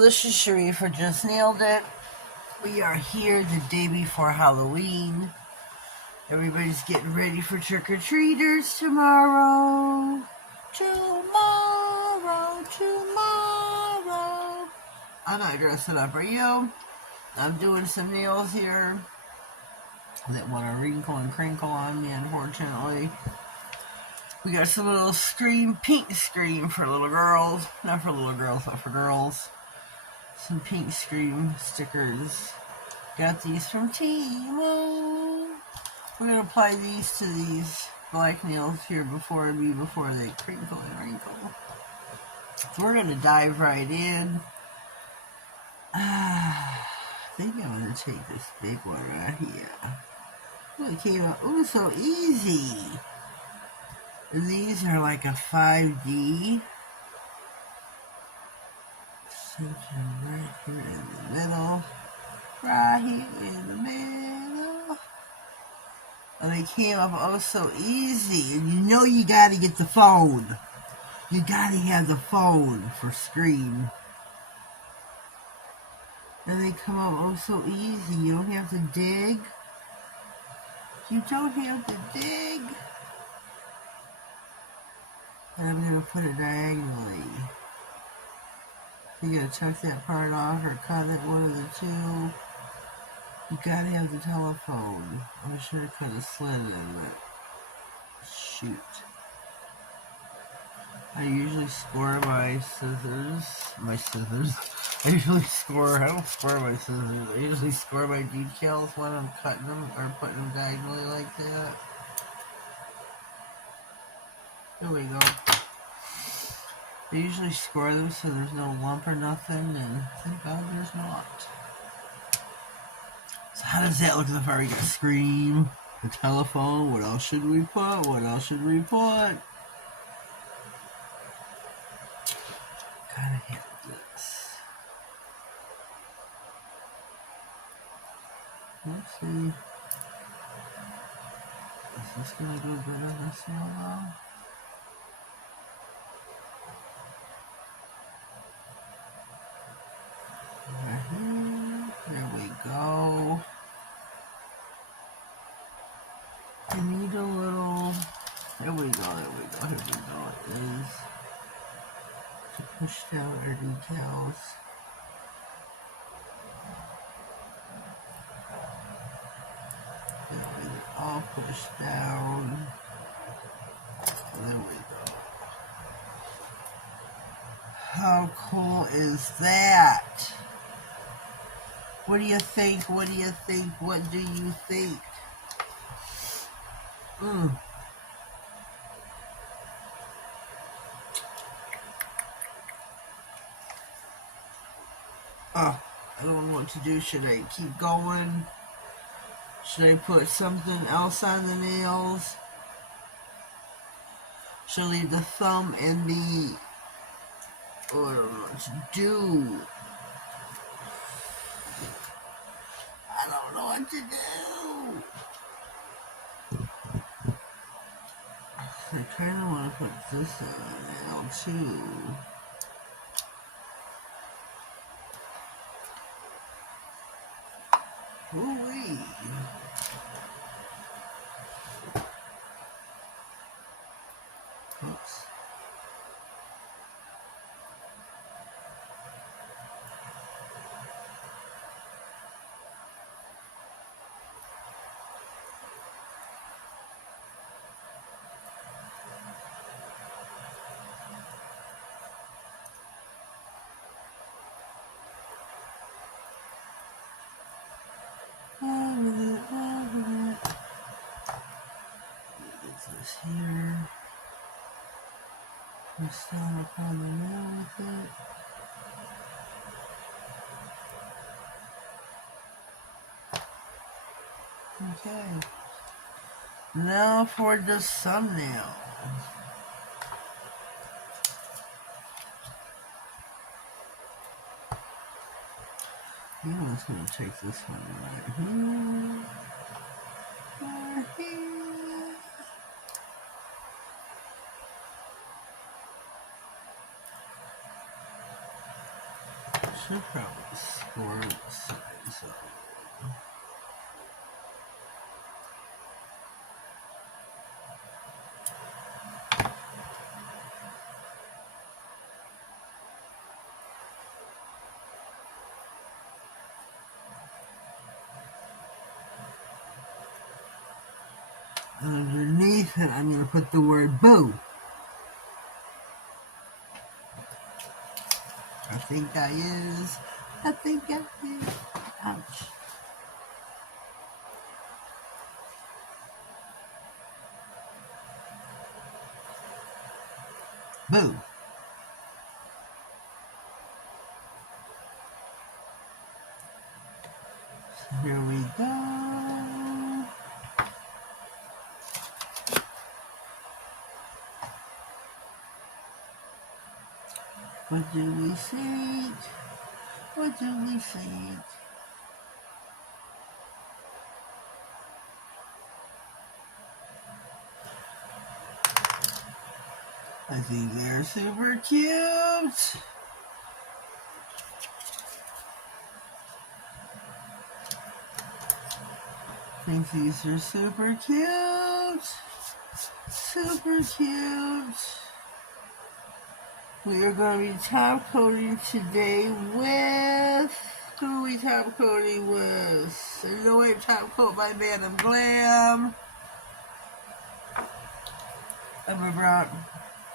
this is Cherie for Just Nailed It. We are here the day before Halloween. Everybody's getting ready for trick-or-treaters tomorrow. I'm not dressing up, are you? I'm doing some nails here that want to wrinkle and crinkle on me, unfortunately. We got some little pink scream for little girls. Not for little girls, but for girls. Some pink scream stickers. Got these from Temu. We're going to apply these to these black nails here before they crinkle and wrinkle. So we're going to dive right in. I think I'm going to take this big one right here. Oh, it came out. Oh, so easy. And these are like a 5D. Right here in the middle. Right here in the middle. And they came up oh so easy. And you know you gotta get the phone. You gotta have the phone for Scream. And they come up oh so easy. You don't have to dig. You don't have to dig. And I'm gonna put it diagonally. You gotta tuck that part off or cut it, one of the two. You gotta have the telephone. I should have cut a slit in it. Shoot. I usually score my scissors. I don't score my scissors. I usually score my decals when I'm cutting them or putting them diagonally like that. There we go. I usually score them so there's no lump or nothing, and thank God there's not. So how does that look so far? We got Scream, the telephone, what else should we put? Gotta handle this. Let's see. Is this gonna go good on this one now? There we go. You need a little. There we go. Here we go. It is to push down our decals. That way they're all pushed down. There we go. How cool is that? What do you think? What do you think? Oh, I don't know what to do. Should I keep going? Should I put something else on the nails? Should I leave the thumb and the... Oh, I don't know what to do. I don't know what to do. I kind of want to put this on the nail too. Ooh-wee. Oops. This here. Press down upon the nail with it. Okay. Now for the thumbnail. I'm just going to take this one right here. Right here. Should probably score the size up. Underneath it, I'm going to put the word boo. I think I is. Ouch. Boo. So here we go. What do we think? What do we think? I think they're super cute. I think these are super cute. Super cute. We are going to be top coating today with... Who are we top coating with? There's no way top coat by Madam Glam. I'm a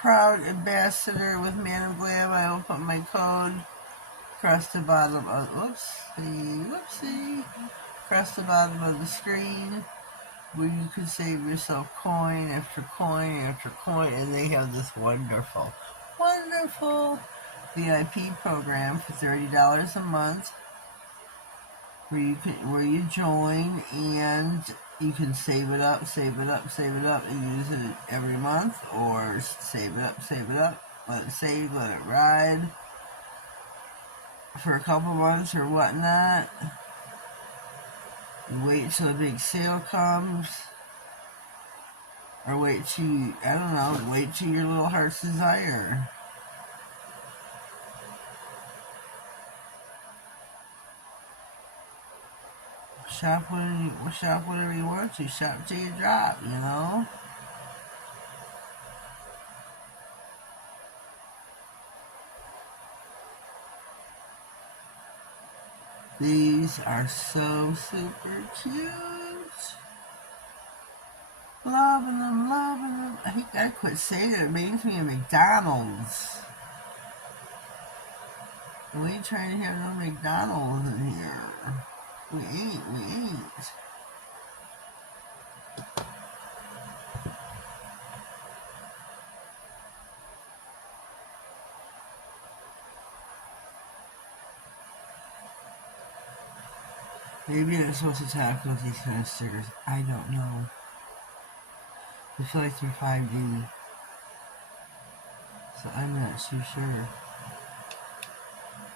proud ambassador with Madam Glam. I will put my code across the bottom of... Whoopsie. Across the bottom of the screen, where you can save yourself coin after coin after coin, and they have this wonderful VIP program for $30 a month, where you join and you can save it up, and use it every month, or save it up, let it save, let it ride for a couple months or whatnot. You wait till a big sale comes, or wait till your little heart's desire. Shop whatever you want to. Shop till you drop, you know? These are so super cute. Loving them. I think I quit saying it. It makes me a McDonald's. We ain't trying to have no McDonald's in here. We ain't. Maybe I'm supposed to tackle these kind of stickers. I don't know. I feel like they're 5D. So I'm not too sure.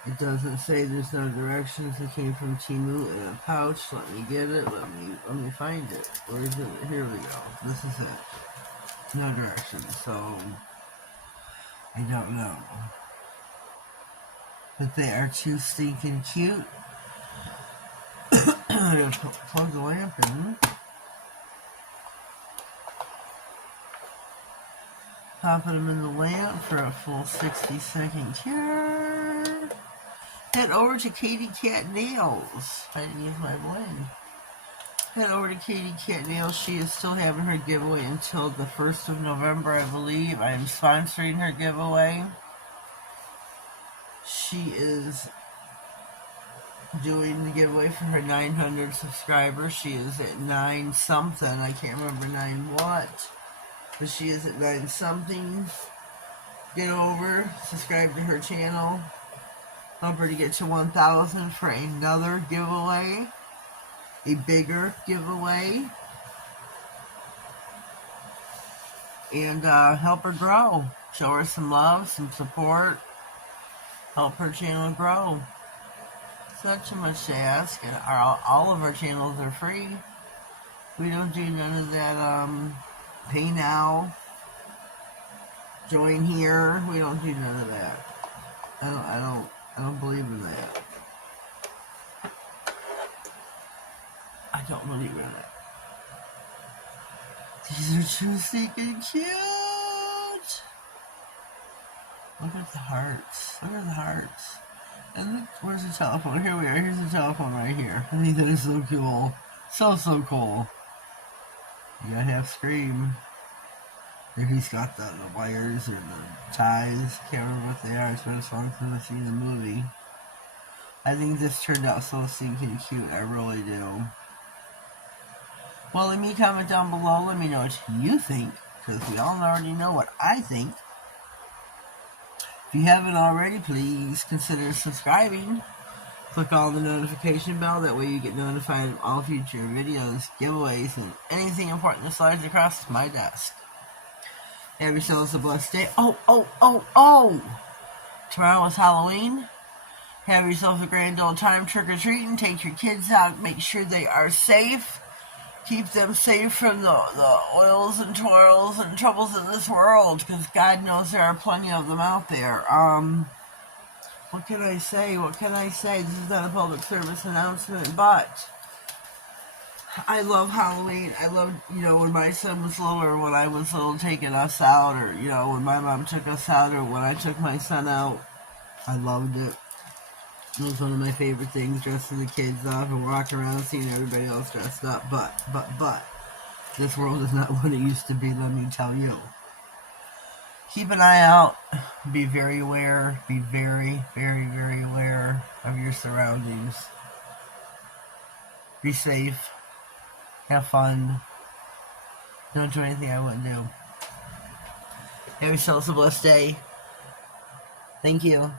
It doesn't say, there's no directions. It came from Temu in a pouch. Let me get it. Let me find it. Where is it? Here we go. This is it. No directions. So I don't know. But they are too stinking cute. I'm gonna plug the lamp in. Popping them in the lamp for a full 60-second cure. Head over to Katie Cat Nails. I didn't use my blend. Head over to Katie Cat Nails. She is still having her giveaway until the 1st of November, I believe. I am sponsoring her giveaway. She is doing the giveaway for her 900 subscribers. She is at 9 something. I can't remember 9 what. But she is at 9 something. Get over, subscribe to her channel. Help her to get to 1,000 for another giveaway. A bigger giveaway. And help her grow. Show her some love, some support. Help her channel grow. It's not too much to ask. And all of our channels are free. We don't do none of that pay now, join here. We don't do none of that. I I don't believe in that. I don't believe in it. These are too stinking cute. Look at the hearts. Look at the hearts. And look, where's the telephone? Here we are. Here's the telephone right here. I think that is so cool. So cool. You gotta have Scream. Here he's got the wires or the ties. Can't remember what they are. It's been so long since I've seen the movie. I think this turned out so stinking cute. I really do. Well, let me comment down below. Let me know what you think, because we all already know what I think. If you haven't already, please consider subscribing. Click on the notification bell. That way you get notified of all future videos, giveaways, and anything important that slides across my desk. Have yourselves a blessed day. Oh! Tomorrow is Halloween. Have yourself a grand old time trick-or-treating. Take your kids out. Make sure they are safe. Keep them safe from the oils and toils and troubles in this world, because God knows there are plenty of them out there. What can I say? This is not a public service announcement, but I love Halloween. I love, when my son was little, or when I was little, taking us out, or, when my mom took us out, or when I took my son out. I loved it. It was one of my favorite things, dressing the kids up and walking around seeing everybody else dressed up. But, this world is not what it used to be, let me tell you. Keep an eye out. Be very aware. Be very, very, very aware of your surroundings. Be safe. Have fun. Don't do anything I wouldn't do. Have yourselves a blessed day. Thank you.